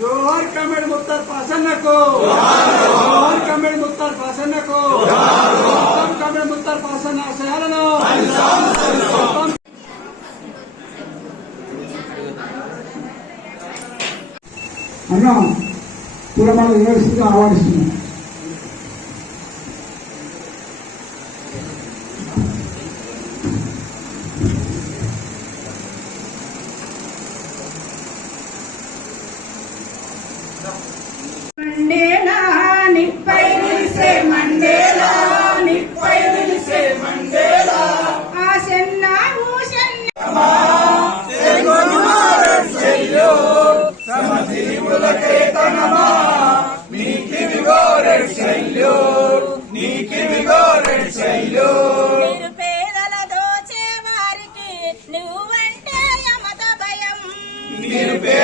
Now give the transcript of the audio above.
जोहर कमेड मुख्तार पासन्ना को, जोहर कमेड मुख्तार पासन्ना को, जोहर कमेड मुख्तार पासन्ना आशयाలను అన్న పురమాల యూనివర్సిటీగా ఆహ్వానిస్తున్నాం. Mandela నిప్పై నిలిసే Mandela, నిప్పై నిలిసే Mandela, Ashanna Ushanna తెలుగువారయ్యో సమజీవులకే తనమా నీకి విగోరెయ్యో, నీకి విగోరెయ్యో. నిరుపేదల దోచే వారికి నువ్వంటే యమత భయం, నిరుపేదల